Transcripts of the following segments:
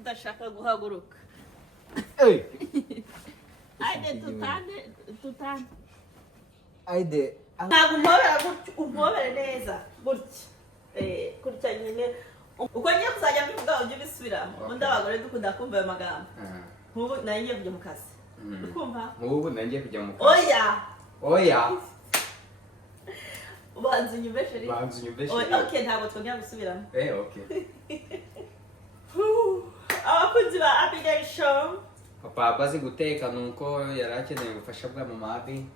udashaka guhaguruka. Aide tutane. Aide. Ntabwo umpobera gutya, umpobere neza gutya. Gutya nyine. Uko ngiye kuzajya mbivuga ujye ubisubiramo. Ubundi abagore dukunda kumva ayo magambo. Nk'ubu nari ngiye kujya mu kazi. Ukumva? Nk'ubu nari ngiye kujya mu kazi. Oya. Banza unyumve sheri. Okay, ntabwo twongera gusubiramo. Okay. Abakunzi ba Abigail Show. Papa azi guteka nuko yari akeneye ubufasha bwa mama Abi.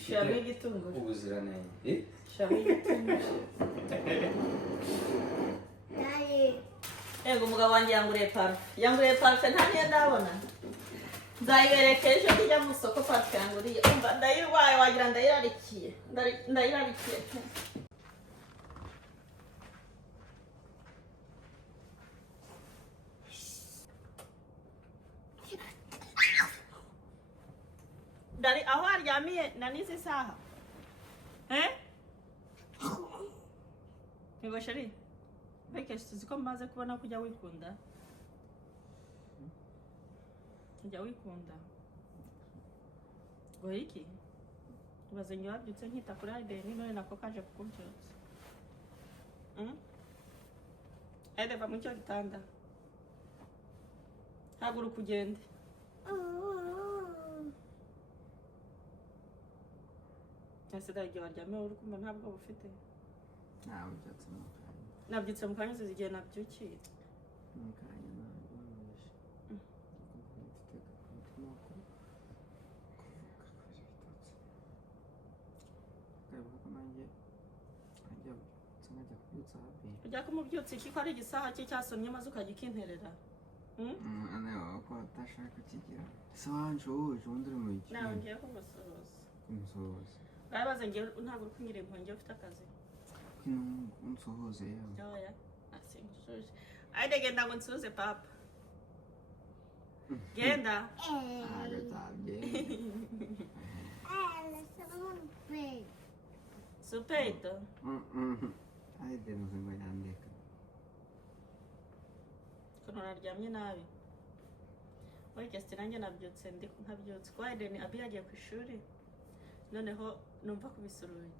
Shiramo igitunguru. Ubuziranenge. Shiramo igitunguru. Yego umugabo wanjye yanguriye parufe nta niyo ndabona. Nzayibereka ejo njya mu isoko parufe yanguriye. Umva ndayirwaye wagira ndayirarikiye. Ndayirarikiye. Dari aho aryamiye na n'izi saha. Yego sheri. Beke tuzi ko maze kubona kujya wikunda. Kujya wikunda. Ngo iki? Ubaze ngiye wabyutse nkita kuri Aide none nako kaje kukubyutsa. Aide va mu cyo gitanda. Haguruka ugende. Ese dagiye waryamye uri kumva ntabwo bufite. Nabyutse mu kanya igihe nabyukiye. Ujya kumubyutsa iki ko ari igisaha cye cyasomye maze ukajya ukinterera. Ko atashaka kigira. Sanje uje undi uri mu iki. Nawe ngiye kumusoza. Kumusoza. Babaze ngiye ntabwo kunyira impunge ufite akazi. Unsohoze yawe. Oya. Asinsoje. Aide genda ngo nsuze papa. Genda. Agatabye. Supeito. Aide nuzingo yandeka. Kono naryamye nabi. Oya kesti nanjye nabyutse ntabyutse. Ko Aide ni Abi yagiye ku ishuri. Noneho numva kubisuruye.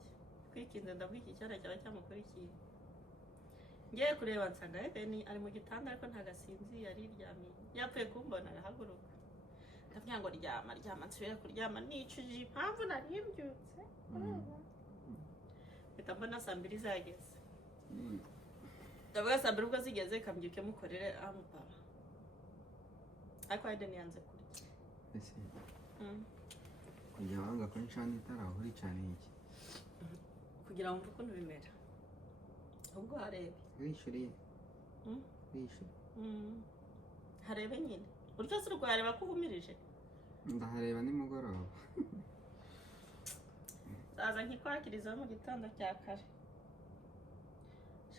Kwikinda ndavuga iki cyara cyaba cyamukurikiye. Ngiye kureba nsanga Aide ari mu gitanda ariko ntagasinzi yariryamiye. Yapfuye kumbona arahaguruka. Ndavuga ngo ryama nsubira kuryama nicuje impamvu nari mbyutse. Mbona saa 2 zageze. Ndavuga saa 2 ubwo zigeze kambyuke mukorere amupara. Ariko Aide niyanze kurya. Ese. Kujya wanga ko ncana itara uri cyane iki. Kugira ngo uko bimera. Ubwo harebe. Wishuriye. Wishuriye. Harebe nyine. Uryo se rwareba ko uhumirije. Ndahareba nimugoroba. Zaza nkikwakiriza mu gitanda cya kare.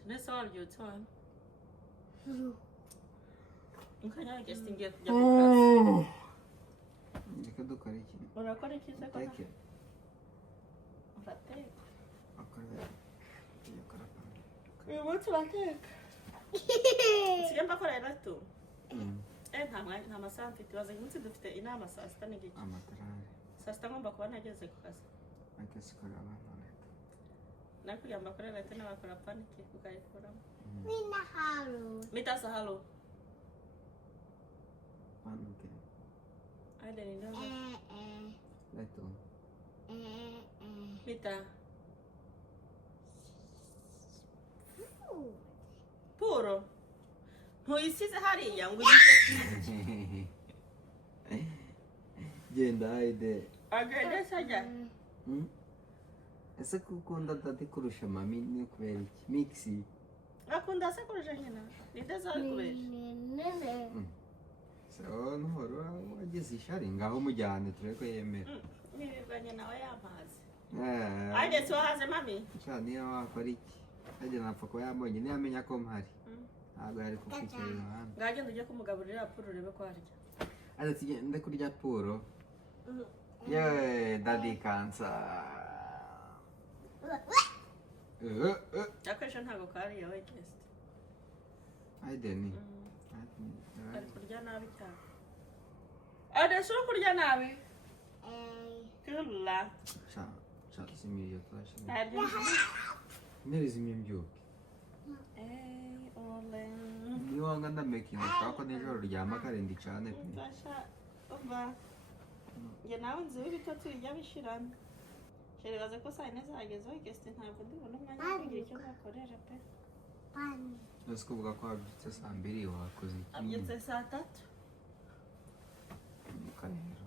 Nese wabyutse wana. Nkanya gesti ngiye kujya ku kazi. Ndeka dukora iki? Urakora iki se ko? Teke. Urateka. Akora. Yakora. Uyu munsi urateka. Sigamba kora rero. Nta masaha mfite waza umunsi dufite inama saa 6 n'igice. Amatarare. Saa 6 ngomba kuba nageze ku kazi. Akasikora abana leta. Nakujya mbakora leta n'abakora panike kukayikuramo. Mina halo. Mita sahalo. Panike. Aide ni ndio. Leto. Mita. Puro. Ntuyisize hariya ngo uyize. Genda Aide. Agende sajya. Ese kukunda dati kurusha mami ni kubera iki? Mixi. Akunda se kurusha nyina. Nideza kubesha. Nene. So nuhoro wagize ishari ngaho mujyane tureko yemera. Nibanye nawe yamazi. Aide so haze mami. Cyane wakora iki? Aide napfa ko yambonye ni amenya ko mpari. Ntabwo yari kukwikirira hano. Ngagenda ujye kumugaburira puro urebe ko harya. Ade tugende kurya puro. Ye daddy kansa. Akoresha ntago kariye we test. Aide ni. ari kurya nabi cyane adashobora kurya nabi kula zimya iyo flash arya intebe zimya imbyuka ole niyo wanga ndamaking ushaka ko nijoro ryama kare ndicane pe mfasha umva njye nawe nzi w'ibitotsi bijya bishirana sheri baze ko saa yine zagezeho igeste ntabwo ndibona umwanya wo kugira icyo bakorera pe ese kuvuga ko wabyutse saa 2 wakoze iki abyutse saa 3 mukarero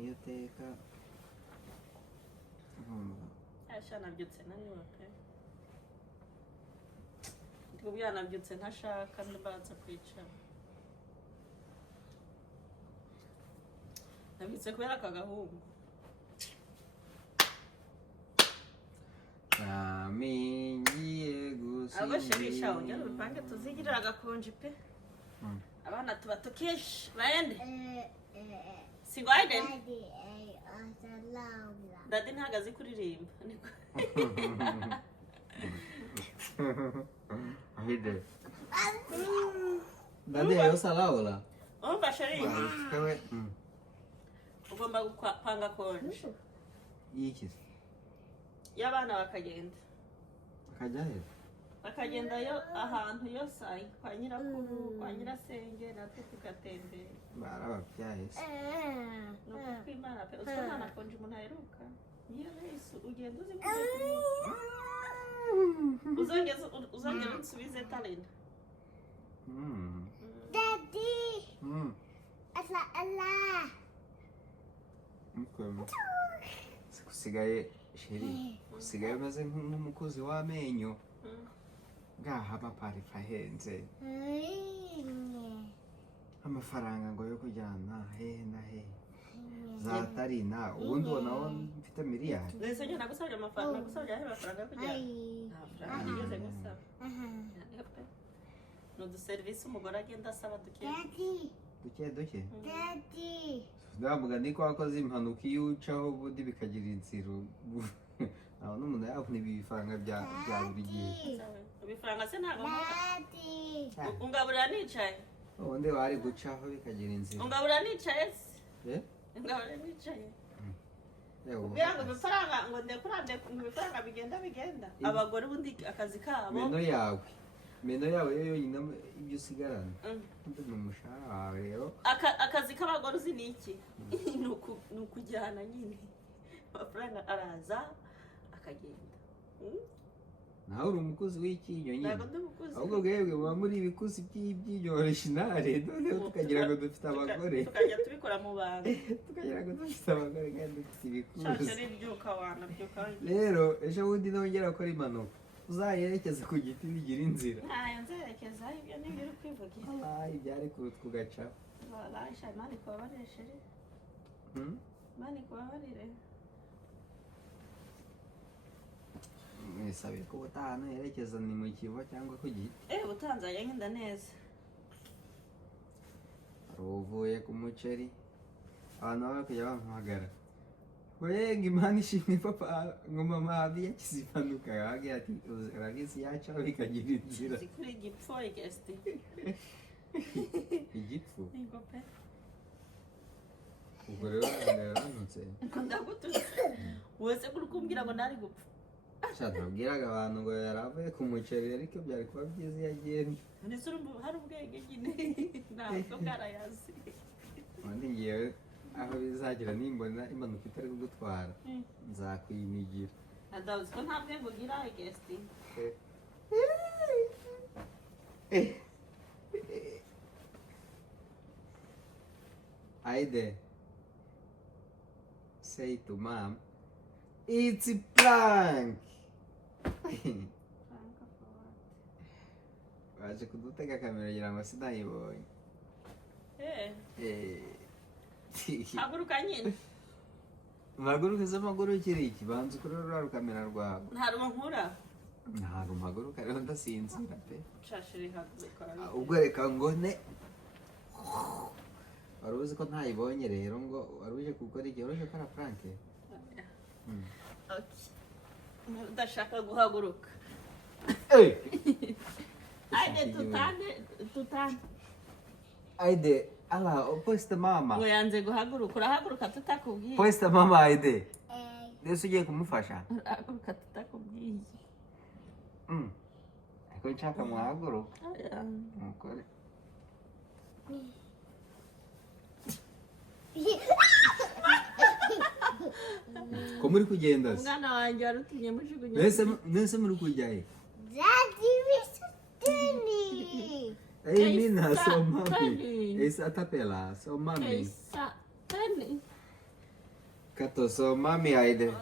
iyo teka asha nabyutse naniwe pe ndikubwira nabyutse ntashaka ndabanza kwicara nabyutse kubera aka gahungu Ngiye abo sherisha gusingira ongera ubipange tuzigirira agakonje pe abana tuba tukish baende singo Aiden dadi ntago azi kuririmba niko ahide dade yo salaola umva sheri kawe ugomba gupanga konje yiki y'abana bakagenda akajya he bakagendayo ahantu yose kwa nyirakuru kwa nyirasenge natwe tugatembera barababyaye se ni ukwimana pe utwo nta nakonje umuntu aheruka niyo yesu ugenda uzi uzongera unsubize talent Daddy. Allah. usigaye sheri usigaye umeze nk'umukozi w'amenyo ngaha amaparifa ahenze amafaranga ngo yo kujyana hehe na hehe zatarina ubundi ubonaho mfite miliyari ndetse njye nagusabye amafaranga nagusabye ahe amafaranga yo kujyana nta faranga nigeze gusaba ni uduserivisi umugore agenda asaba duke duke Daddy. ndavuga ni ko wakoze impanuka iyo ucaho ubundi bikagira inzira aho n'umuntu yabona ibi bifaranga bya buri gihe ibifaranga se ntabwo Daddy. ungaburira nicaye ubundi wari gucaho bikagira inzira ungaburira nicaye se eh ungaburira nicaye yewe ubwira ngo ibifaranga ngo ndekurande ngo ibifaranga bigenda abagore ubundi akazi kabo meno yawe yo yonyine ibyo usigarana ndi mu mushahara wawe rero akazi k'abagore uzi ni iki ni ukujyana nyine amafaranga araza akagenda nawe uri umukozi w'icyinyo nyine ntabwo ndi umukozi ahubwo bwebwe muba muri ibikusi by'ibyinyo orishinale noneho tukagira ngo dufite abagore tukajya tubikora mu bantu tukagira ngo dufite abagore kandi dufite ibikusi cyangwa se byuka wana byuka rero ejo bundi nongera gukora impanuka uzayerekeze ku giti bigira inzira ntayo nzerekeza ibyo ni ibyo uri kwivugira ibyari kuruta ugaca barasha imana ikubabarire sheri imana ikubabarire mwisabiye ko ubutaha yerekeza ni mu kivo cyangwa ku giti ubutanze yagenda neza hari uvuye ku muceri abantu baba kujya bamuhamagara wenga imana ishimwe papa ngo mama abi yakize impanuka yagira ati urabizi yacaho bikagira inzira zikuri igipfu igesti igipfu yego pe ubwo rero yaranutse ndagututse wese kuri kumbwira ngo nari gupfa nabwiraga abantu ngo yaravuye ku muceri ariko byari kuba byiza iyo agenda ndetse hari ubwenge nyine ntabwo bwarayazi ubundi ngewe aho bizagira nimbona impanuka itari kugutwara nzakwimigira ndazi ko nta bwenge ugira igesti Aide, say to mom, it's a prank. Waje kudutega kamera ngira ngo sinayibonye. haguruka nyine Mpaguruka se mpagurukira iki banza ukuri rwa kamera rwawe. ntaruma nkura Ntabwo mpaguruka rero ndasinzira pe. nshashire haguruka Ubwo reka ngone. Wari uzi ko ntayibonye rero ngo wari uje gukora iki? Wari uje gukora prank? okay udashaka guhaguruka. Ei! Aide tutane. Aide, ala, posta mama. Ngo yanze guhaguruka, urahaguruka tutakubwiye. Posta mama Aide. Nese ugiye kumufasha? Urahaguruka tutakubwiye. Ariko nshaka muhaguruka. Mukore. Ko muri kugenda se? Umwana wanjye warutumye mujugunya. Nese muri kujya he? Daddy, Tini. Ei, Nina, sou mami. Tani. Essa tá pela, sou mami. Esa, Tani. Kato, sou mami Aide.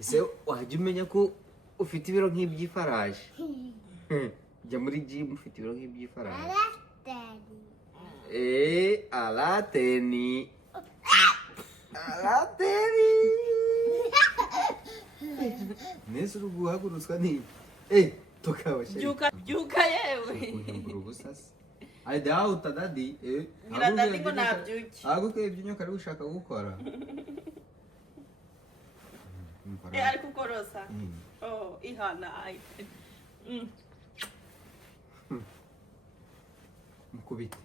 Ese wajya umenya ko ufite ibiro nk'iby'ifarashi. Jya muri gym ufite ibiro nk'iby'ifarashi. Daddy. Ala Teni. Ala Teni. Nese uri guhagurutswa ni. Toka washe. Byuka yewe. Kunyungura ubusasi. Aide auta dadi. Ngira dadi ngo nabyuke. Aguke ibyo nyoka ari gushaka gukora. Ari kukorosa. Oh, ihana Aide. Mukubite.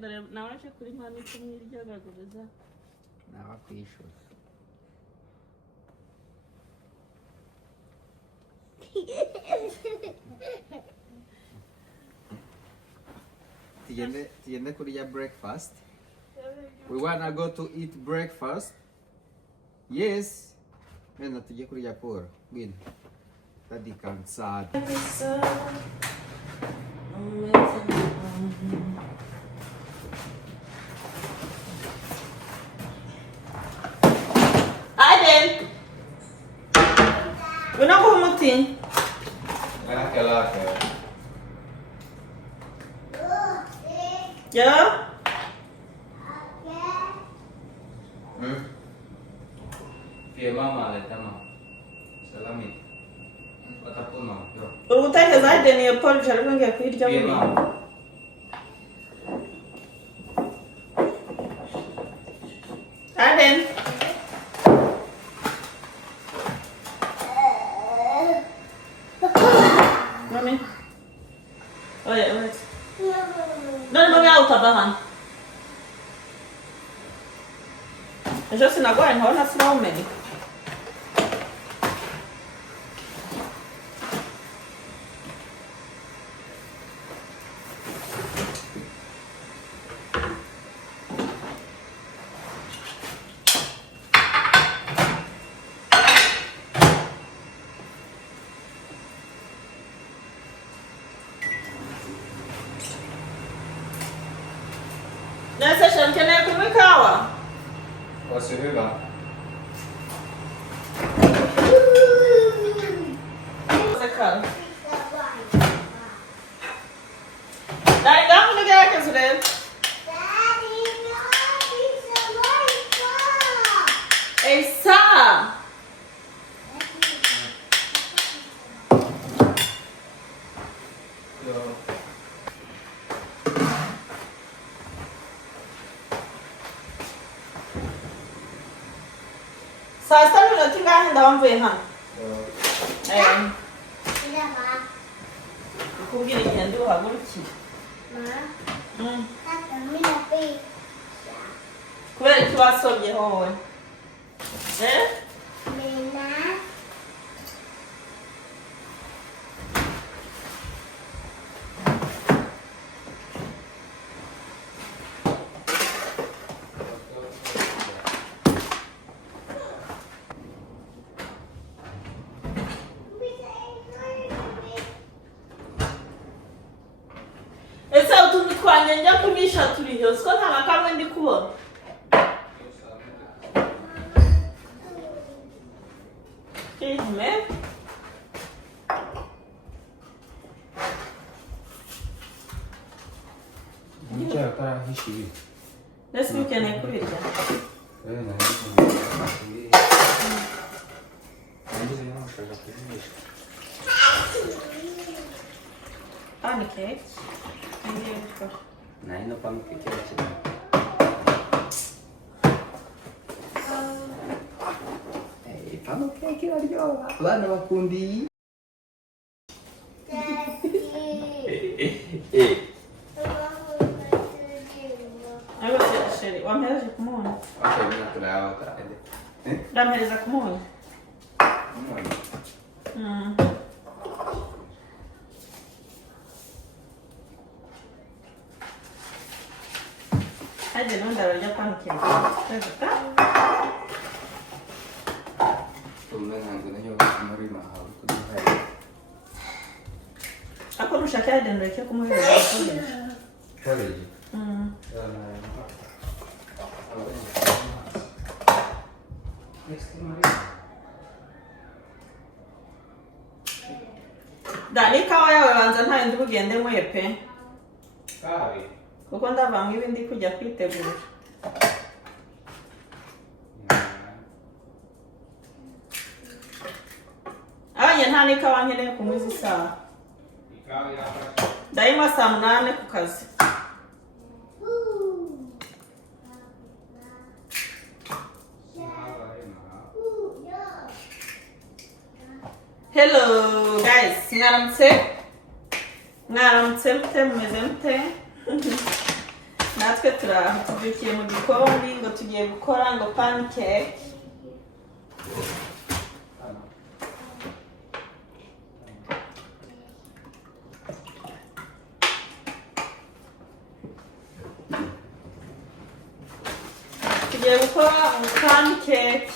Dore nawaje kuri mami kumwiryagaguza. Nawa kwishura. Tugende kurya breakfast. We wanna go to eat breakfast. Yes. Mena tujye kurya poro. Gwina. Tadi cansado. Aiden. Unakuha umuti? Aquela. Ya? Pia mama letama. Salami. Watapuna. Uri gutekereza Aiden iyo porridge ariko ngiye kuyirya Pia buri. mama. Aiden. Mami. Oye. Nani mami autabahan? Ejo sinagwaye ntabona sinawumenye. Nessa chama ukeneye kunywa ikawa? Posso beber? Cara. Dai, dá uma ligar aqui, Zurê. Daddy, no, it's a light. Eissa! Sai, está no minuto, engarra, vamos ver, hã? Kumbwira igenda uhagurukiye. Kubera iki wasomye wowe? Ese utuntu twanjye njya kubisha turiho siko nta na kamwe ndi kubona. Filme. Mucha tá recheio. Nesse ukeneye kubirya. Não. Ah, ni kek. Ngiye gukora. Não, não para me ficar aqui. kiraryoha abana bakunda iyi Ariko sheri wampereje ku munyu. Ndampereza ku munyu. Hadi n'undi abarya pancake. Ako nushaka hadi nureke kumuhereza gukoresha. Dani ikawa yawe banza nta yindi bugende nkwiye pe kuko ndavanga ibi ndi kujya kwitegura. Abanye nta n'ikawa nkeneye kunywa izi saha. Ndayinywa saa 8 ku kazi. Hello guys, mwaramutse mute mumeze mute? Natwe turaho tubyukiye mu gikoni ngo tugiye gukora ngo pancake. Tugiye gukora pancake.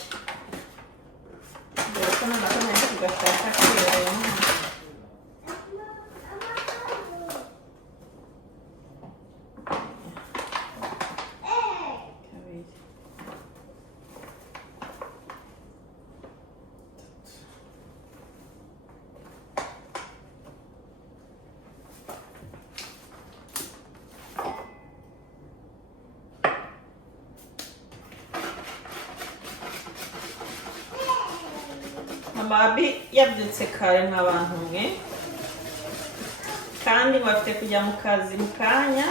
Amabi yabyutse kare nk'abantu mwe kandi bafite kujya mu kazi mu kanya.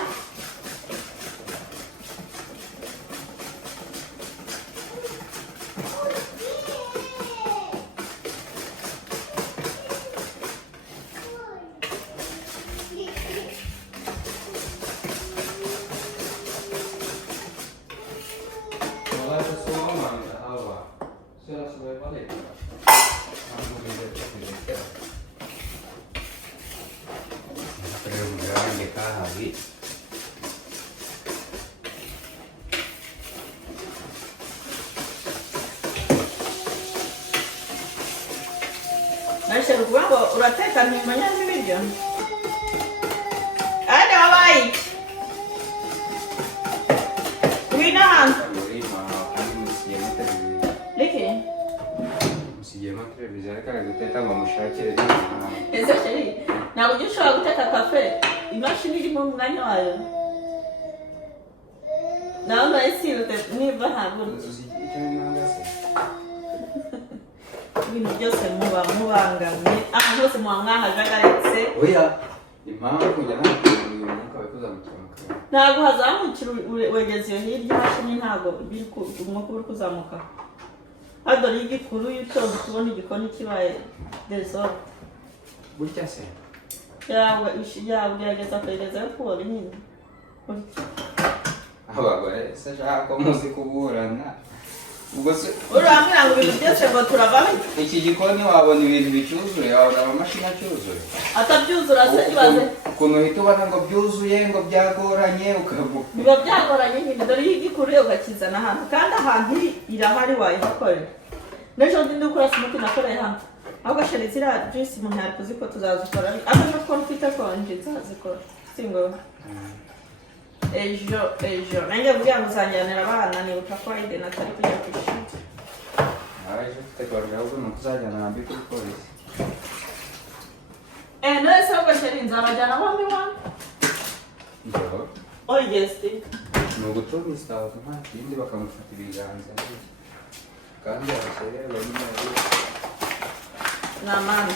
Nashe rukubango urateka ntimanya n'ibiryo. Ade wabayi. Wina hantu. Liki? Musiyema televiziyo ariko ari guteka ngo mushakire. Ese sheri, ntabwo ujya ushobora guteka kafe imashini irimo umwanya wayo. Nawe urayisirute niba ntabwo ibintu byose muba mubangamye ahantu hose muba mwahajagaritse. Oya impamvu njya ntabwo bikuza mukimuka ntabwo hazamukira wegeze iyo hirya imashini ntabwo umwuka uri kuzamuka. Hadore y'igikuru y'utonde tubona igikoni kibaye desordre. Gutya se yawe gerageza kwegezayo kubona nyine abagore se ashaka muzi kuburana ubwo se urambwira ngo ibintu byose ngo turavaho. Iki gikoni wabona ibintu bicyuzuye, wabona amamashini acyuzuye atabyuzura se ibaze ukuntu uhita ubona ngo byuzuye ngo byagoranye ukavuga biba byagoranye nyine. Dore y'igikuru ugakizana ahantu kandi ahantu irahari wayihakorera. N'ejo ndi gukora simuti nakoreye hano ahubwo sheri ziriya juice umuntu yari kuziko tuzazikora ariko no kuba mfite konje nzazikora singo ejo nanjye kugira ngo uzanjyanira abana nibuka ko Aiden atari kujya ku ishuri. ejo ufite gahunda yo kuzajyana na mbi kuri polisi. Nese ahubwo sheri nzabajyana bombi hano njyewe oyegesti ni ugutunga isaha nta kindi bakamufata ibiganza kandi abasore barimo ni amande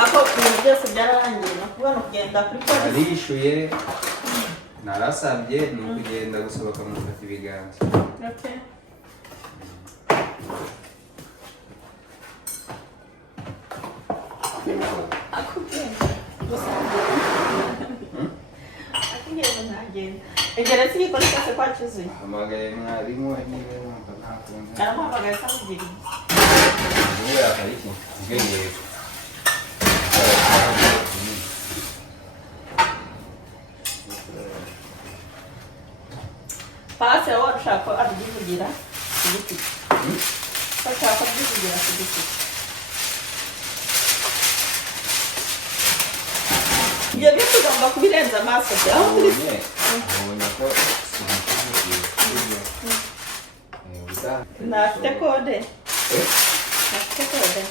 ako ibintu byose byararangiye no kubona kugenda kuri polisi. arishyuye narasabye ni ukugenda gusa bakamufata ibiganza. Okay. igeretse igikoni cyose kwa cyuzuye hamagaye mwarimu niwe numva ntakunda aramuhamagaye samugiriye ubu yakariki ubwenge pasi wowe ushaka ko abyivugira ku giti bashaka kubyivugira ku giti ibyo byo tugomba kubirenza amaso byaho turi ubonye ko ntafite kode ntafite kode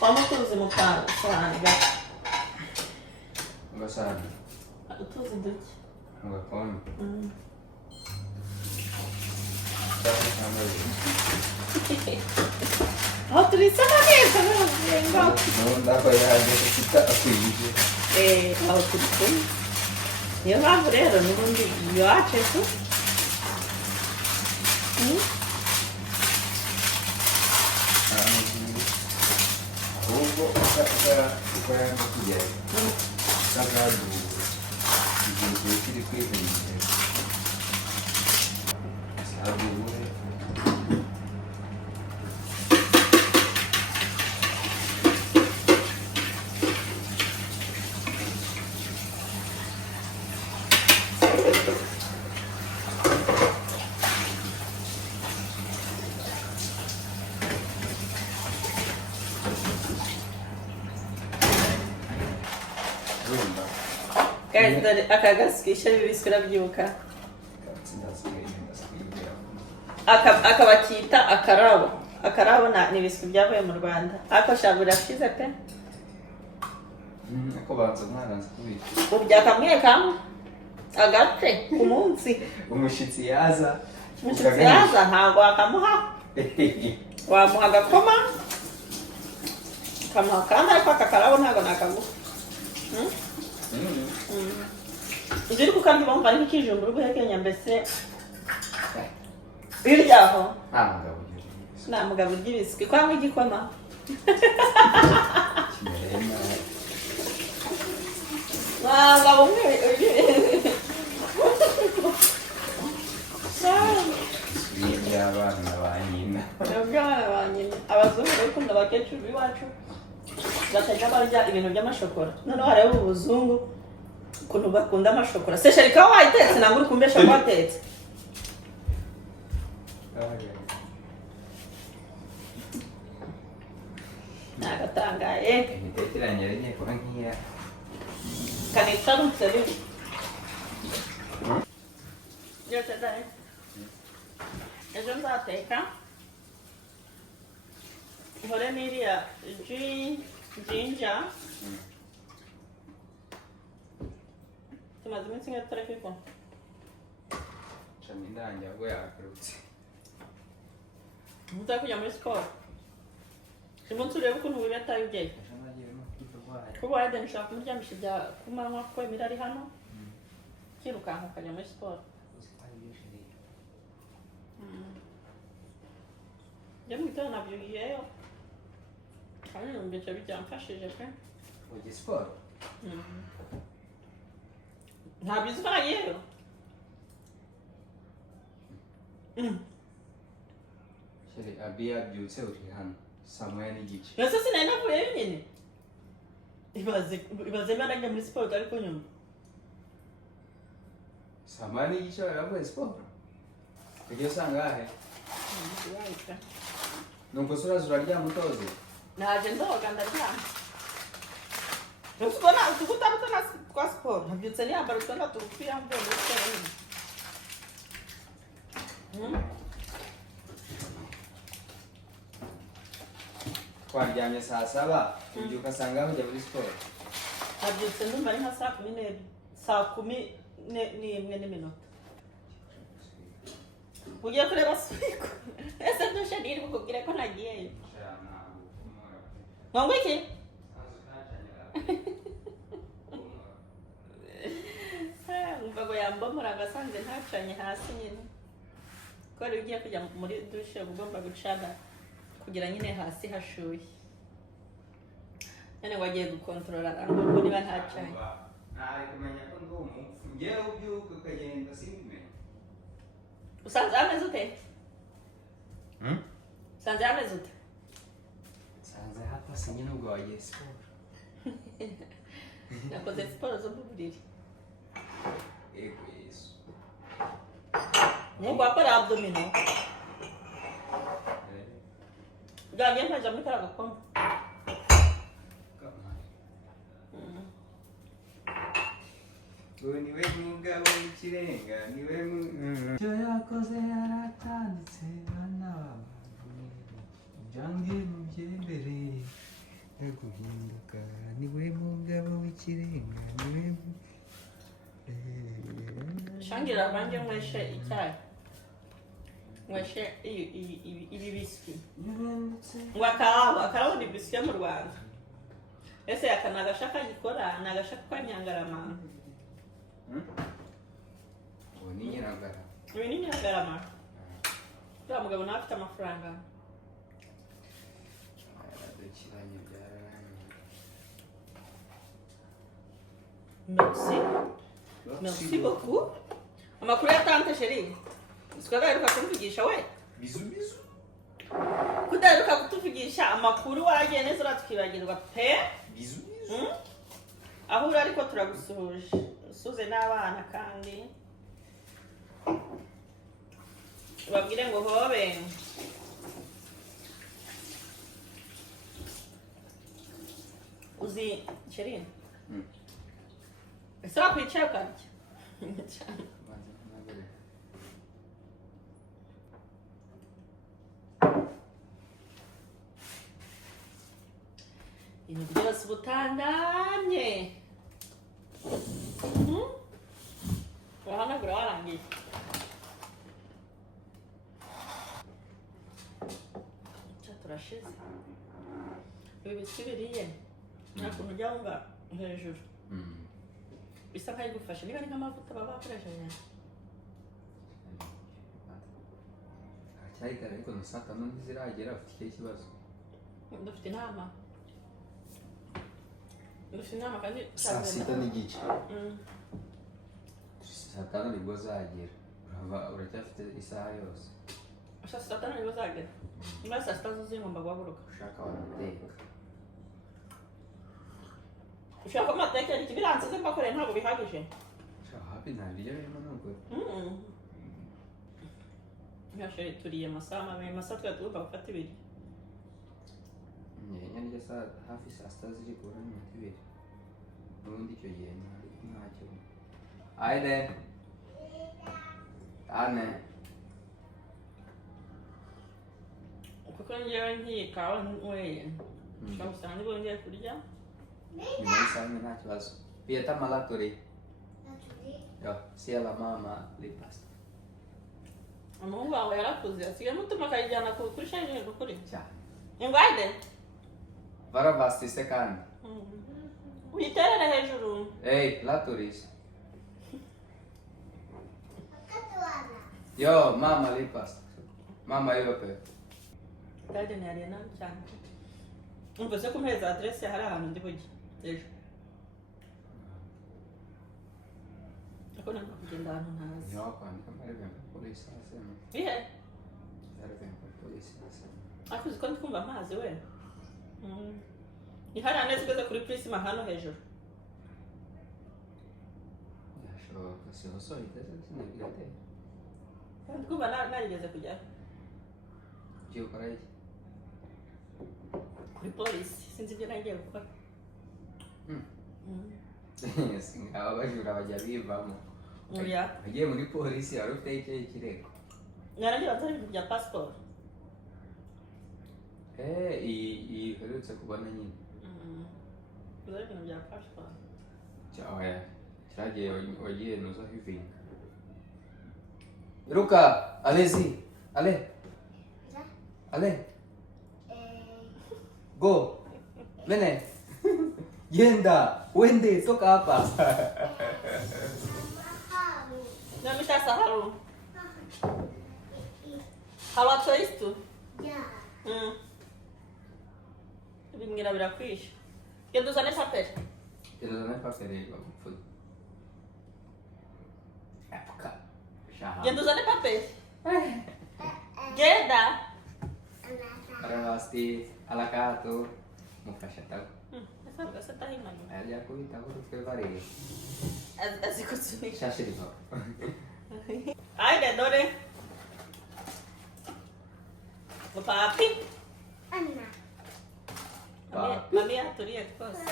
wamutuzi mu kantu gato ugasanga utuzi duke ugakombe aho turisana neza n'uruzingo ndako yaje kufita akwije aho turi kumwe niyo mpamvu rero n'ubundi iwacu tu ahubwo uko yanze kugera usagaduwe igihe kiba kiri kwihindura saduwe guys dore aka gasikisha bibiswe urabyuka aka bakita akarabo akarabo ni ibiswi byavuye mu Rwanda ariko shabura birashize pe ko banza mwaranze kubika urya kamwe kamwe agace ku munsi umushitsi yaza umushyitsi yaza ntabwo wakamuha wamuha agakoma ukamuha kandi ariko aka karabo ntabwo nakaguha uri kukarya bumva ari nk'ikijumba uri guhekenya mbese biryaho nta mugabo urya ibiswi kwangwa igikoma mugabo umwe by'abana ba nyina by'abana ba nyina abazungu rero ukunda abakecuru b'iwacu batajya barya ibintu by'amashokora noneho hariho ubuzungu ukuntu bakunda amashokora se sharika wayitetse ntabwo uri kumbesha ko watetse nagatangaye imitekereranye yagiye kuba nk'iya kanitarutse bibi byose dare ejo nzateka nkore n'iriya jinja tumaze iminsi ingahe tutari kwikora shami ndangira ubwo yagarutse utari kujya muri siporo uyu munsi urebe ukuntu buri ataye ugeye ejo nagiye no kwirwara kuba wayadeni ushaka kumuryamisha ibya ku manywa kuko imira ari hano ukirukanka ukajya muri siporo njya mu gitondo nabyuhiyeyo kandi ibintu byinshi byamfashije pe ujya siporo ntabyo uzwayeyo sheri abi yabyutse uri hano saa moya n'igice mbese sinari navuyeyo nyine ibaze niba najya muri siporo utari kunyuma saa moya n'igice waravuye siporo ujya usanga ahe nuko se uraza uraryama utoze naje ndoga ndaryama ubona utugutandatu twa siporo nabyutse niyambara utwenda tugufiya mvuye muri siporo nyine twaryamye saa saba ubyuka asanga ujya muri siporo nabyutse ndumva ari nka saa kumi n'imwe n'iminota ugiye kureba sipiko ese dushe niri bukubwire ko nagiyeyo ngo iki umva ngo yambomora agasanze ntacanye hasi nyine kubera iyo ugiye kujya muri dushe uba ugomba gucana kugira nyine hasi hashuhe none wagiye gukontorora ngo niba ntacanye ntari kumenya ko ndi umupfu ngewe ubyuka ukagenda simbimenye usanze ameze ute usanze ameze ute nsanze hatase nyine ubwo wagiye siporo nakoze siporo zo mu buriri ego yesu nubwo wakora abdomino bwanjye ntajya muri kariya gakombe ngo niwe mugabo w'ikirenga niwe icyo yakoze yaratanditse bana byange mubyembere no guhinduka niwe mugabo w'ikirenga niwe shangira banjye nyweshe icyayi nyweshe ibi biswi ngo akarabo ni biswi yo mu Rwanda ese aka ni agashaka gikora ni agashaka kwa Nyangarama ubu ni nyiragara ibi ni Nyangarama uriya mugabo nawe afite amafaranga yaradukiranye byararangiye merci beaucoup amakuru ya tante chérie tukagaruka kutuvugisha we bizu kudaheruka kutuvugisha amakuru waragiye neza uratwibagirwa pe bizu aho uri ariko turagusuhuje usuze n'abana kandi babwire ngo hobe uzi chérie ese wakwicaye ukarya ibintu byose ubutandanye urahanagura warangiye turashize ibi biswi biriye nta kuntu ujya wumva hejuru bisa nkaho igufashe niba ari nk'amavuta baba bakoresheje aracyahitana ariko na saa tanu ntiziragera afite ikihe kibazo dufite inama kandi saa sita n'igice saa tanu nibwo zagera uracyafite isaha yose saa tanu nibwo zagera niba saa sita zuzuye ngomba guhaguruka ushaka wanateka ushaka ko amatekera iki biransize mbakoreye ntabwo bihagije hafi nta biryo birimo nubwo ntashobora turiye amasaha amasaha twari tugomba gufata ibiri nyarya saa hafi saa sita ziri kubura iminota ibiri n'ubundi icyo gihe ntacyo ayide ane kuko njyewe nkiyikawa nyweye ushobora gusanga nibongeye kurya nyuma y'isaha imwe nta kibazo piyeta malatori yo siya mama lipasta umuhungu wawe yarakuze asigaye mutuma akayijyana kuri sharingi kuri cyane ingwade varavastise kandi uyiterere hejuru latoris yo mama lipasta mama yope Garden yariye nabi cyane umva se kumeza adresse hari ahantu ndi bujye ejo ako ntabwo kugenda ahantu ntazi niyo wakwandika marevempa polisi asema ihe marevempa polisi asema akuzi ko ndi kumva amazi we ni hariya neza ugeze kuri prisma hano hejuru yashoboka sihosoye iteze sinabwirate ndi kumva narigeze kujyayo ugiye gukora iki kuri polisi sinzi ibyo nagiye gukora aba bajura bajya bivamo oya wagiye muri polisi wari ufite icyo kirego naragiye bazana ibintu bya passport iyi uherutse kubona nyine bazana ibintu bya passport oya kiragiye wagiye nuza hivinga iruka alezi ale go mene yenda wende toka hapa namita saharu Haba toyistu? Ja. Bimwira birakwisha. Genda uzane paperi. Gereza papere bagupfuye. Apuka. Shaha. Genda uzane paperi. Genda. Arabasti alakato. Mufasha tago. Esa gasa tahimani. Aliya kubita ko twebare. Azikutsuni. Shashiriko. Haydi dore. Papi. Anna. Papi. Mami atulie twose.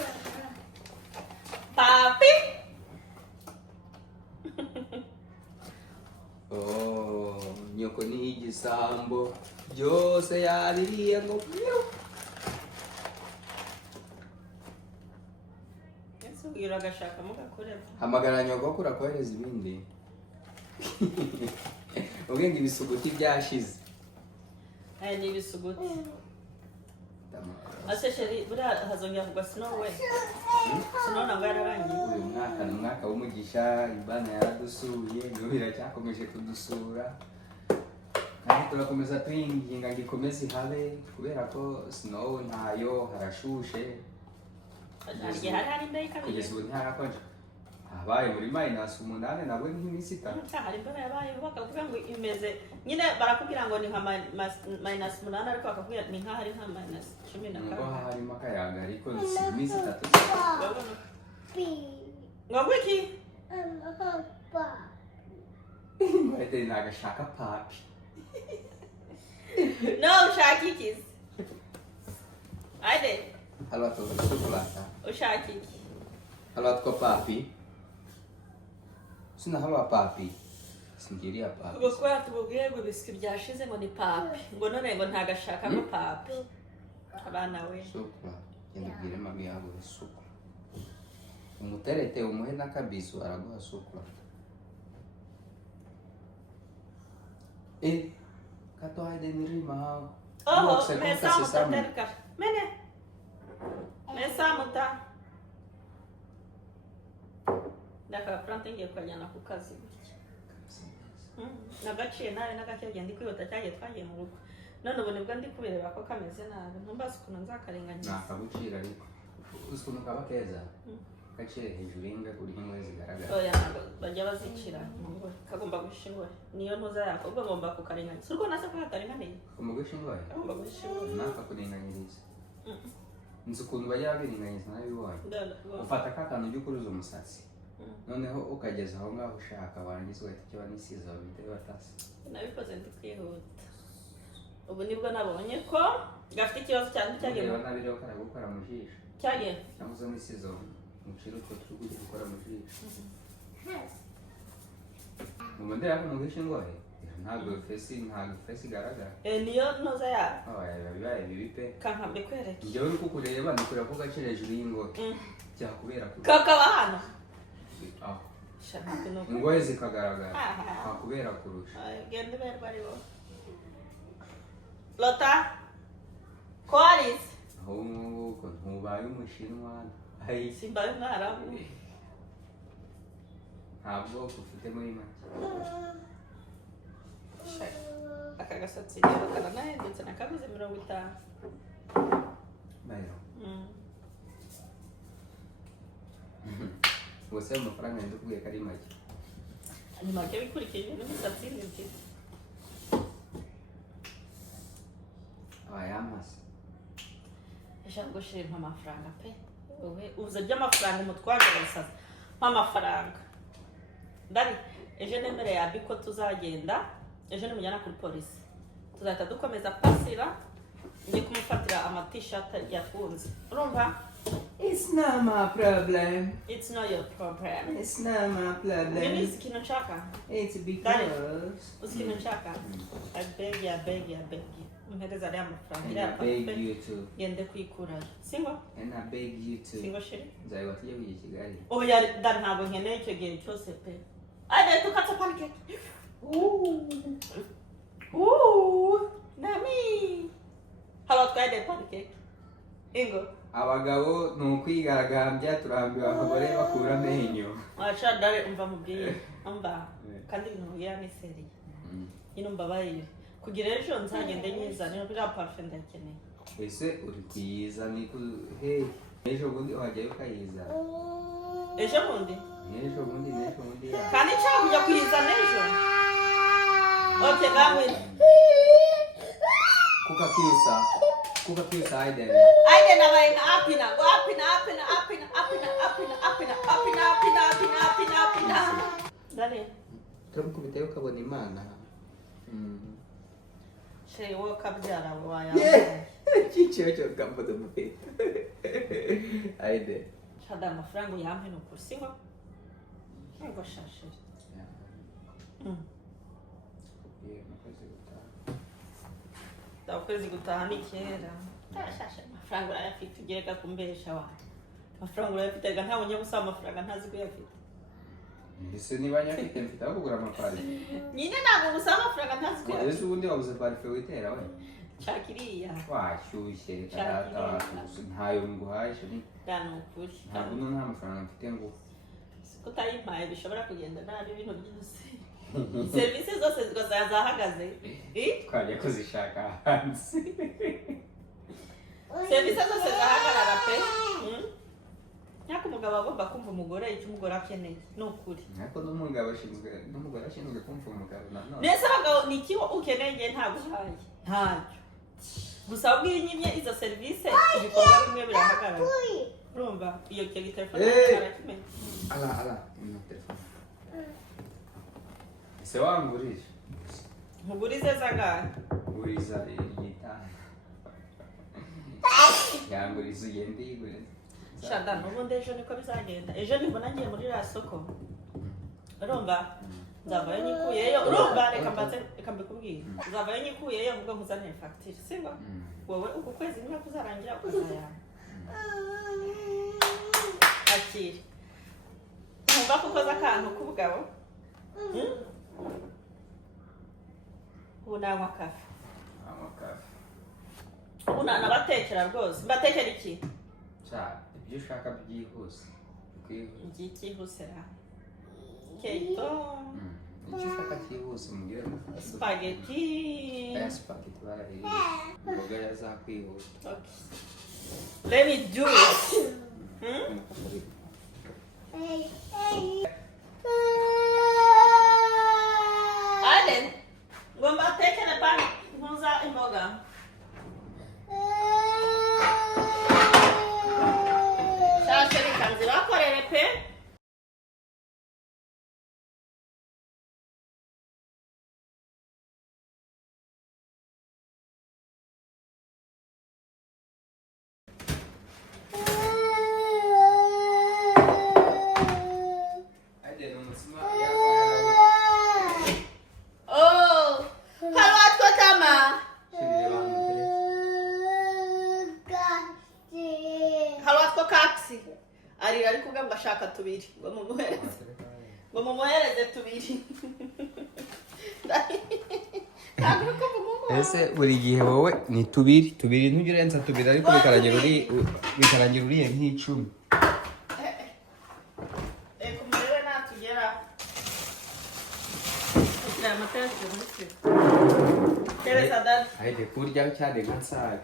Papi. Oh, nyoko ni igisambo. Byose yabiriye ngo piyo. Nsubwira agashaka mugakorera. Hamagara nyoko kurakohereza ibindi. Ubwenge ibisuguti byashize. Ni ibisuguti. Ase sheri buriya hazongera kugwa snow we. Snow ntabwo yararangiye. Uyu mwaka ni umwaka w'umugisha, Imana yaradusuye, niyo biracyakomeje kudusura. Kandi turakomeza tuyinginga ngo ikomeze ihabe, kubera ko snow ntayo, harashushe. Igihe hari hari imbeho ikabije. Kugeza ubu ntiharakonje. Habaye muri -8 nabwo ni nk'iminsi 3. Hari imbeho yabayeho bakavuga ngo imeze nyine barakubwira ngo ni nka -8 ariko bakakubwira ni nkaho ari nka -10 Ngo harimo akayaga ariko si iminsi 3. Pi. ngo gwiki Papa. Marete ntago ashaka papi. no ushaka iki Haydi Allora tu chocolata. ushaka iki Allora tu papi. Sina haba papi. Singiria papi. ubwo kubera tububwiye ngo ibiswi byashize ngo ni papi ngo none ngo ntago ashaka ngo papi abana we Sukra. Yenda bwire mami yabo sukra. Umuterete umuhe n'akabisu araguha sukra. Kato hayde nirima. mesa mutaterika mene mesa muta ndaka plante ngiye kujyana ku kazi gutya nagaciye nawe n'agakebye ndi kwihuta cyagiye twagiye mu rugo none ubu nibwo ndi kubireba ko kameze nabi ntumbaze ukuntu nzakarenganyiza Nakabucira ariko. Uzi ukuntu kaba keza? Gacire hejuru y'ingwe kuri ingwe zigaragara. oya ntabwo bajya bazicira mu ngo kagomba guhisha ingwe niyo ntuza yako ubwo ngomba kukarenganyiza urwo nase ko katarenganiye Umugushi ingwe? kagomba guhisha ingwe Naka kuringaniriza. Nzi ukuntu bajya babiringaniza nabibonye. Ufata ka kantu ujya ukuruza umusatsi. Noneho ukageza aho ngaho ushaka warangiza ugahita icyo banisiza babita batasi. nabikoze ndi kwihuta ubu nibwo nabonye ko gafite ikibazo cyane cyagiye Ureba nabi rero karagukora mu jisho. cyagiye Cyangwa uzo n'isizo muciro utwo turi kujya gukora mu jisho. Mu mandela yako umugushi ingwe? Ntabwo fesi igaragara. niyo ntuza yayo Biba bibaye bibi pe. kankambe kwereke Njyewe uri kukureba nikureba ko gaciro hejuru y'ingwe. Byakubera kure. kakaba hano Aho. shaka nuko Ingoye zikagaragara. Hakubera kurusha. genda uberwa ari bo lota kwaris Ahubwo ntubaye umushinwa. Ayi. simba y'umwarabu Ntabwo ufite muri make. aka gasatsi rero karanahindutse nakaguze 50 Bayo. Wose amafaranga ndi kuguye kari make. ni make bikurikije n'imisatsi n'ibyo Abayamasi. eshaka gushira amafaranga pe wowe uza by'amafaranga umutwaro gusaza amafaranga ndari ejo nemere ya biko tuzagenda ejo nimujyana kuri polisi tuzahita dukomeza pasira ngiye kumufatira t-shirt yafunze urumva It's not my problem. it's not your problem It's not my Mimi problem. uzi ikintu nshaka It's Daddy. because uzi ikintu nshaka I beg you umpereza ariya mafaranga and iriya I beg parufe you to. ngende kwikurayo singo And I beg you to. singo shiri Nzaba tujye kujya i Kigali. oya da ntabwo nkeneye icyo gihe cyose pe ajya tukatsa pancake nami haba twajya pancake ingo Abagabo ni ukwigaragambya turambiwe abagore bakura amenyo. wacha dare umva mubwiye umva kandi ibintu mubwira ni seriye nyine umbabarire kugira ejo nzagende nyizanira biriya parufe ndakeneye. ese uri kuyizana he ejo bundi wajyayo ukayizana Ejo bundi n'ejo bundi ya kandi nshaka kujya kuyizana ejo. Okay, gamwe. kuka pisa Aiden Abaye nka apina. Dale. turamukubitayo ukabona imana Shey wo kabyara waya. cyiciro cyo kambuza umupira Aiden Shada amafaranga yampe no kursiho. Ngo shashe. Ukwezi gutaha ni kera. Shashe amafaranga urayafite ugereka kumbesha wa. Amafaranga urayafite ga nta bunyabusa amafaranga ntazi kuyafite. ese niba nyafite mfite aho kugura amapari Nyine ntabwo gusaba amafaranga ntazi kuyafite. ese ubundi wabuze parife witera we Shakiriya. washyushye karata ntayo nguhaje ni Dano ukuri. ntabwo nta mafaranga mfite ngo Kutayimpaye bishobora kugenda nabi ibintu byose. Serivisi zose zahagaze. twajya kuzishaka hanze Serivisi zose zahagarara pe. Nyako umugabo agomba kumva umugore icyo umugore akeneye. Ni ukuri. ariko n'umugore ashinzwe kumva umugabo nanone Nese abagabo ni ikiho ukeneye ntabwo uhaye. Ntacyo. Gusa ubwinyimye izo serivisi ibikorwa bimwe birahagarara. Urumva iyo kiri telefone arakimenya. ala ino telefone ese wangurije Mugurize zangahe? nguriza igitanda yanguriza ugende yigure Shada n'ubundi ejo niko bizagenda. Ejo nimbona ngiye muri ya soko. Urumva nzavayo nyikuyeyo. Urumva reka mbikubwire. Nzavayo nyikuyeyo ubwo nkuzanire facture. Sibwo? Wowe uko kwezi nimwe kuzarangira ukazayana. Akiri. Numva ko ukoze akantu k'ubugabo. Ubu nanywa kafe. Ubu nanabatekera rwose. Mbatekera iki? ibyo ushaka byihuse Byihuse ra. Keto. icyo ushaka cyihuse mubwire Spaghetti. spaghetti bararira imboga yazakwihuta Okay. Let me do it. Aiden, ngomba tekele pan nkuza imboga. Shashe rikanzi bakorere pe. Ariko ugamba ashaka tubiri ngo mumuhereze tubiri. ese buri gihe wowe ni tubiri ntujya urenza tubiri ariko bikarangira uriye nk'icumi Kumurebe natugera kugira amatesi muri twe. Teresa dad. ahide kurya cyane nka sabe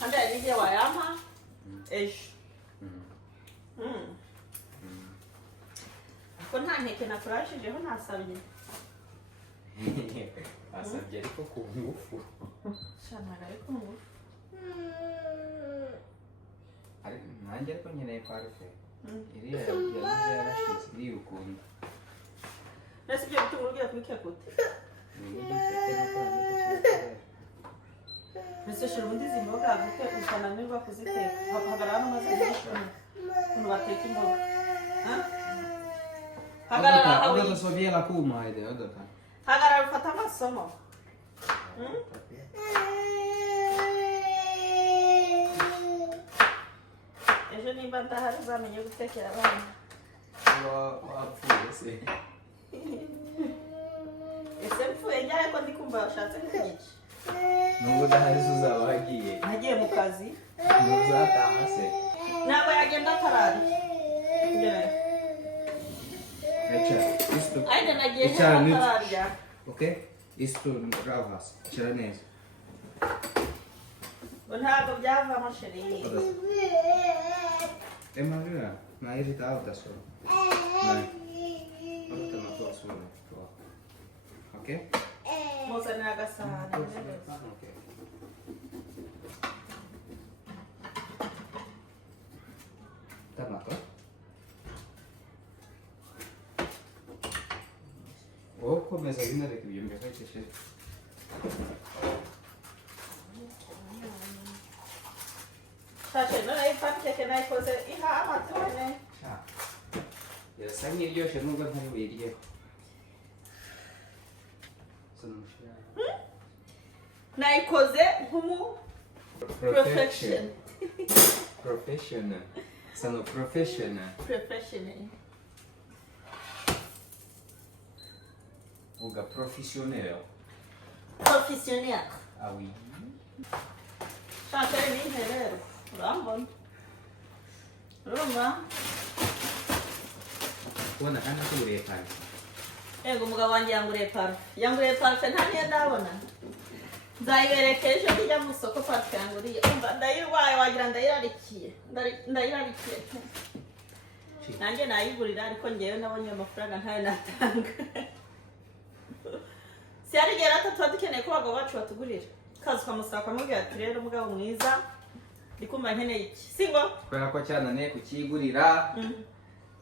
Handa nige wayama ejo. Ko nta nteke nakurashijeho nasabye. asabye ariko ku ngufu Shanaga ariko ngo. nanjye ariko nkeneye parufe iriya yabuze yarashize iriya ukunda Nasi byo bitunguru ugiye kubika gute? Mbese shira ubundi izi mboga gute ukananirwa kuziteka hagarara n'amazi y'ishoni ukuntu bateka imboga. Hagarara hawe odoka vielä kuumaa Aiden odoka hagarara ufata amasomo. Ejo nimba ndahari uzamenye gutekera abana. wapfuye se Ese mpfuye njyaye ko ndi kumva washatse kunyica. nubwo udahari se uzaba wagiye Nagiye mu kazi. ntuzataha se Ntabwo yagenda atarari. Ngera. Rachel Isto. Aide nagiye Icara hano neza. atararya. Okay? Isto raba hasi. Icara neza. Ngo ntabwo byavamo sheri. Maria, ma irrita alta solo. Dai. Porta una tua sola. Tua. Ok? Muzanira agasahani. Ok. Tamako? Oh, come sa vinere che io mi fai che Shashe none pancake nayikoze iha amatone. Birasa nk'iryoshye nubwo ntabiriyeho. Nayikoze nk'umu Perfection. Professional. Sono professional. professional. Uga professional. Professionnel. Ah oui. Shashe ni rero. Urambona. Urumva? Kubona kandi tuburiye pari. Ego umugabo wanjye yanguriye parufe nta niyo ndabona. Nzayibereka ejo njya mu isoko parufe yanguriye. Umva ndayirwaye wagira ndayirarikiye. Ndayirarikiye. Nanjye nayigurira ariko ngewe nabonye amafaranga ntayo natanga. Si ari igihe rata tuba dukeneye ko abagabo bacu batugurira. Kazi ukamusaba ukamubwira ati rero umugabo mwiza ndi kumva nkeneye iki. Singo? Kubera ko cyananiye kukigurira.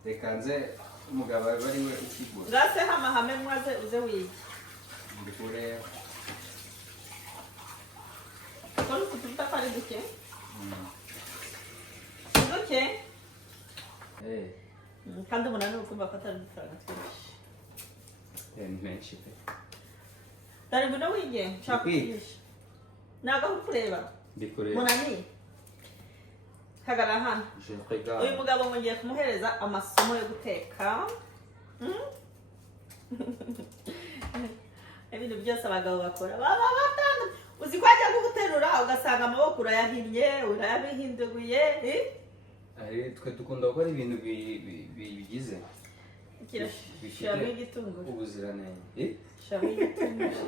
Reka nze umugabo ari we ukigura. Ngase hamahame mwaze uze wige. Mbikure. Kono kututa pare duke. Duke. Kandi umunani ukumva ko atari udufaranga twinshi. Ni menshi pe. Dari buno wige nshaka kwigisha. Nagaho kureba. Mbikure. Munani. Hagara hano. Je regarde. Uyu mugabo ngiye kumuhereza amasomo yo guteka. Ibintu byose abagabo bakora baba batanga. Uzi ko ajya guterura ugasanga amaboko urayahinnye, urayabihinduguye. Ari twe dukunda gukora ibintu bigize. Kirashami igitunguru. Ubuziranenge. Shami igitunguru.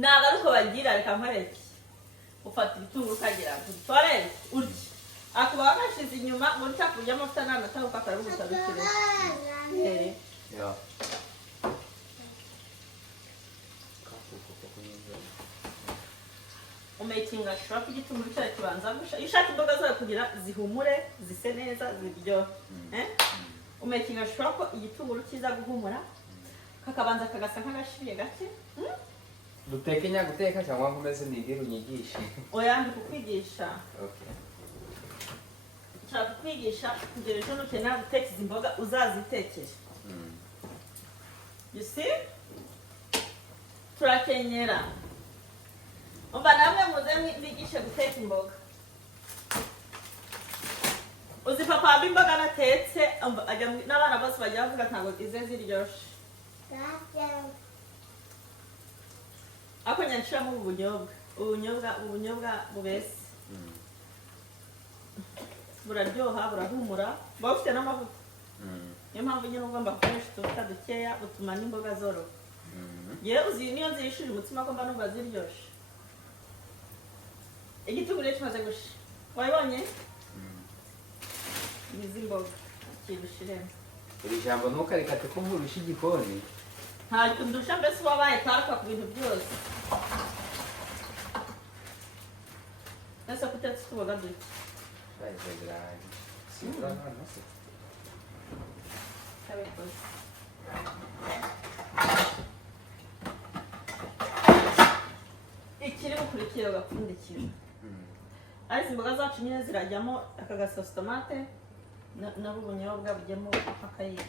Ntabwo ari uko bagira reka mpareke ufata ibitunguru ukagira ngo utore urye akuba wagashize inyuma ngo nshaka kurya amavuta n'amata kuko atari ubutabikire Ja. umakinga shura ko igitunguru cyawe kibanza gusha iyo ushaka imboga zawe kugira zihumure zise neza ziryohe umakinga shura ko igitunguru kiza guhumura kakabanza kagasa nk'agashiriye gake Duteke nyaguteka cyangwa nkomeze nigire unyigishe. oya ndi kukwigisha Okay. nshaka kukwigisha kugira ejo nukenera guteka izi mboga uzazitekere you see turakenyera umva namwe muze mbigishe guteka imboga uzi papa waba imboga natetse n'abana bose bajya bavuga ntabwo ize ziryoshe ako nyanshiramo ubunyobwa bubese buraryoha burahumura buba bufite n'amavuta niyo mpamvu nyine ugomba gukoresha utuvuta dukeya butuma n'imboga zoroha yewe uzi niyo zirishije umutsima ko mba numva ziryoshe igitunguru iyo kimaze gusha wabibonye izi mboga kidushiremo Iri jambo ntukarikate ko nkurusha igikoni. ntacyo ndusha mbese wabaye taruka ku bintu byose nese ko utetse utuboga duke Bayizegeranye. Sibura hano se. kabikoze ikiri bukurikira ugapfundikira ariko imboga zacu nyine zirajyamo aka gasosi tomate nabo ubunyobwa bujyamo akayiko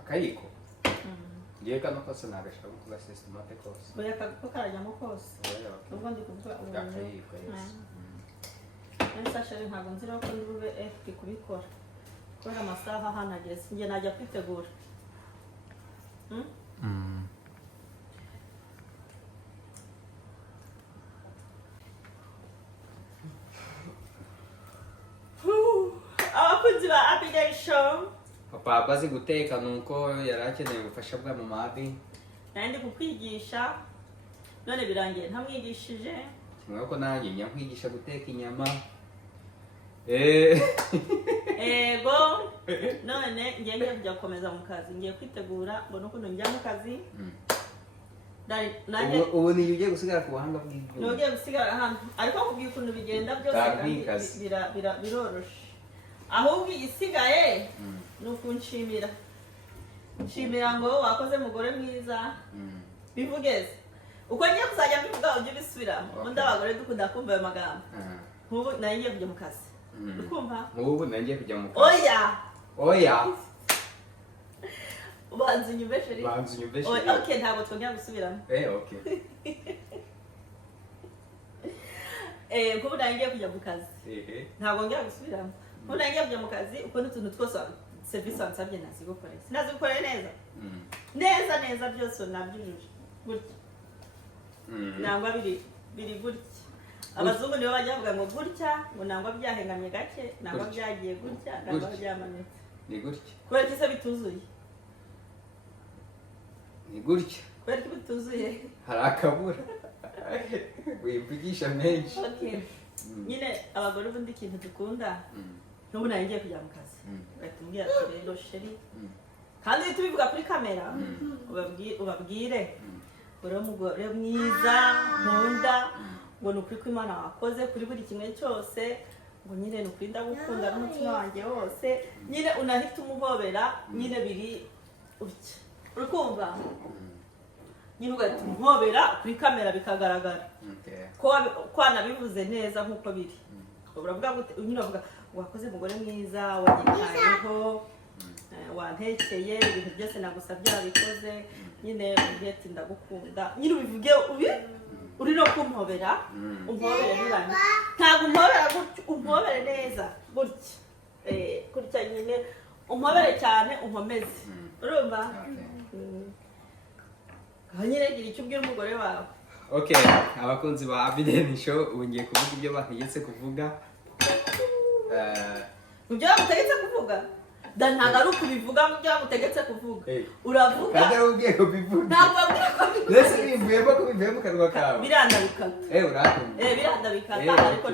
Akayiko. Ngiye kano kose nagashaka kuba systemate kose. oya ko karajyamo kose Oya. ubwo ndi kuvuga Akayiko yes. Sashari ntabwo nzira ko ndi bube FP kubikora kubera amasaha hano ageze njye najya kwitegura papa azi guteka nuko yari akeneye ubufasha bwa mama Abi nari ndi kukwigisha none birangiye ntamwigishije kimwe ko nanjye njya nkwigisha guteka inyama ego none ngiye kujya gukomeza mu kazi ngiye kwitegura mbona ukuntu njya mu kazi ubu ni ugiye gusigara ku buhanga bw'igihugu ntugiye gusigara hano ariko kubwira ukuntu bigenda byose biroroshe ahubwo igisigaye ni ukunshimira nshimira ngo wakoze mugore mwiza bivugeze uko ngiye kuzajya mbivuga ujye ubisubiramo ubundi abagore dukunda kumva ayo magambo nk'ubu nari ngiye kujya mu kazi ukumva nk'ubu nari ngiye kujya mu kazi oya banza unyumve sheri okay ntabwo twongera gusubiramo okay nk'ubu nari ngiye kujya mu kazi ntabwo ngera gusubiramo nk'ubu nari ngiye kujya mu kazi uko n'utuntu twose serivisi wansabye nazigukoreye sinazigukoreye neza neza byose nabyujuje gutya nangwa biri gutya abazungu nibo bajya bavuga ngo gutya ngo nangwa byahengamye gake nangwa byagiye gutya nangwa byamanutse ni gutya kubera ko se bituzuye ni gutya kubera ko bituzuye hari akabura wivugisha menshi nyine abagore ubundi ikintu dukunda n'ubu nari ngiye kujya mu kazi ugahita umbwira ati rero sheri kandi uhita ubivuga kuri kamera ubabwire uri umugore mwiza nkunda ngo ni ukuri ko Imana wakoze kuri buri kimwe cyose ngo nyine ni ukuri ndagukunda n'umutima wanjye wose nyine unahita umuhobera nyine biri utya uri kumva nyine ugahita umuhobera kuri kamera bikagaragara ko wanabivuze neza nk'uko biri uravuga nyine uravuga wakoze umugore mwiza wanyitayeho wantekeye ibintu byose nagusabye wabikoze nyine ubwete ndagukunda nyine ubivuge uri no kumuhobera umuhobere nirangiye ntabwo umuhobera gutya umuhobere neza gutya nyine umuhobere cyane unkomeze urumva nyine gira icyo ubwira umugore wawe okay abakunzi ba Abiden Show ubu ngiye kuvuga ibyo bategetse kuvuga ibyo bagutegetse kuvuga ntabwo ari ukubivuga mu byo bagutegetse kuvuga uravuga kandi ari ubwiye kubivuga ntabwo wabwira ko bivuga mbese bivuyemo ko bivuye mu kanwa kawe biranda bikata urakunda biranda bikata ariko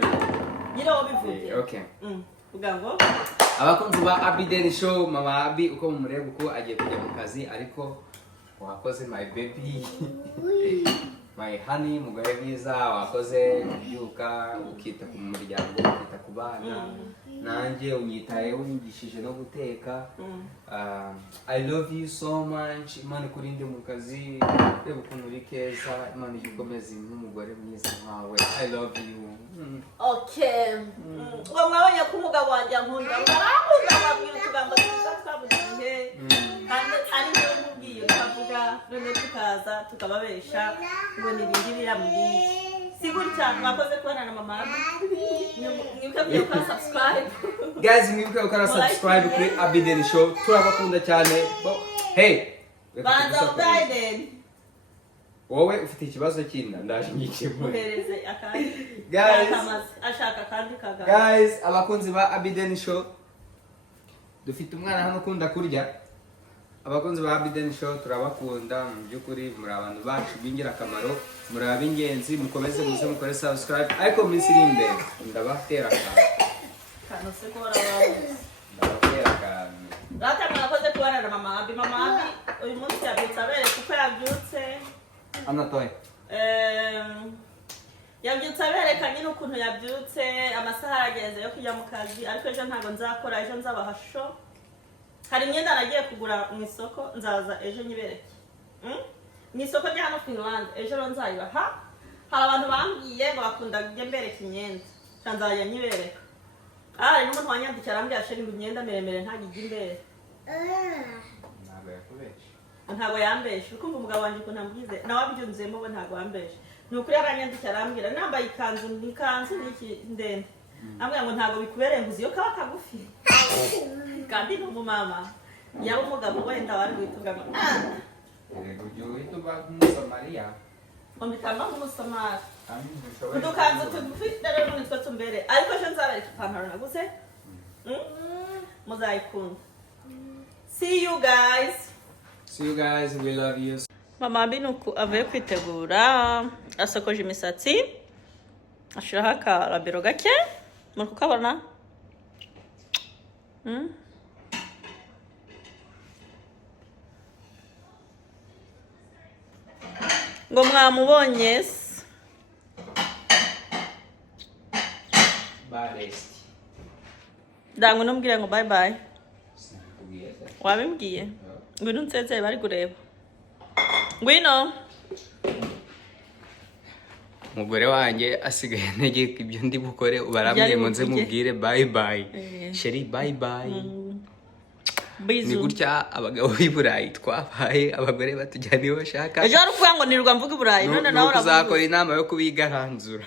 nyine wowe bivuge okay vuga ngo abakunzi ba Abiden Show mama Abi uko mumureba uko agiye kujya mu kazi ariko wakoze my baby my honey mugore mwiza wakoze kubyuka ukita ku muryango ukita ku bana nanjye unyitayeho unyigishije no guteka I love you so much Imana ikurinde mu kazi reba ukuntu uri keza Imana ijye ukomeza nk'umugore mwiza nkawe I love you okay ngo mwabonye ko umugabo wanjye ankunda ngarakunda babwira utugambo twiza twabugiye kandi ari byo mubwiye ukavuga none tukaza tukababesha ngo nibingirira muri si gutya mwakoze kubana na mama mwibuke gukora subscribe guys mwibuke gukora subscribe kuri Abiden Show turabakunda cyane hey banza Biden wowe ufite ikibazo cy'inda ndaje ngikemure muhereze akandi guys ashaka kandi kagana guys abakunzi ba Abiden Show dufite umwana hano ukunda kurya abakunzi ba Abiden Show turabakunda mu by'ukuri muri abantu bacu b'ingirakamaro muri ab'ingenzi mukomeze muze mukore subscribe ariko minsi iri imbere ndabatera akantu se ko barababuze ndabatera akantu rata mwakoze kubana na mama Abi uyu munsi yabyutse abereka uko yabyutse anatoye yabyutse abereka nyine ukuntu yabyutse amasaha arageze yo kujya mu kazi ariko ejo ntabwo nzakora ejo nzabaha show hari imyenda nagiye kugura mu isoko nzaza ejo nyibereke mu isoko rya hano Finland ejo nzayibaha hari abantu bambwiye ngo bakunda kujya mbereka imyenda nzajya nyibereka hari n'umuntu wanyandikira arambwira sheri ngo imyenda miremire ntabwo ijya imbere ntabwo yambeshe ukumva umugabo wanjye ukuntu ambwize nawe abyunzemo we ntabwo yambeshe ni ukuri aranyandikira arambwira nambaye ikanzu n'iki ndende ambwira ngo ntabwo bikubereye ngo uzi iyo kaba kagufi kandi ni umumama yaba umugabo wenda wari guhitugamo ujya uhita uba nk'umusamariya umpitamo nk'umusomali udukanzu tugufi rero nitwo tumbere ariko ejo nzabereka ipantaro naguze muzayikunda See you guys. See you guys, we love you. Mama Binuku avuye kwitegura asokoje imisatsi ashiraho akarabero gake muri kukabona ngo mwamubonye Baresti. ndangwe numbwire ngo bye bye Sinakubwiye. wabimbwiye ngwino unsezeye bari kureba ngwino Umugore wanjye asigaye ntegeka ibyo ndi bukore baramye ngo nze mubwire bye bye. Sheri bye bye. Ni bizu gutya abagabo b'i Burayi twabaye abagore batujyana iyo bashaka. ejo hari ukuvuga ngo nirirwa mvuga i Burayi none nawe uzakora inama yo kubigaranzura.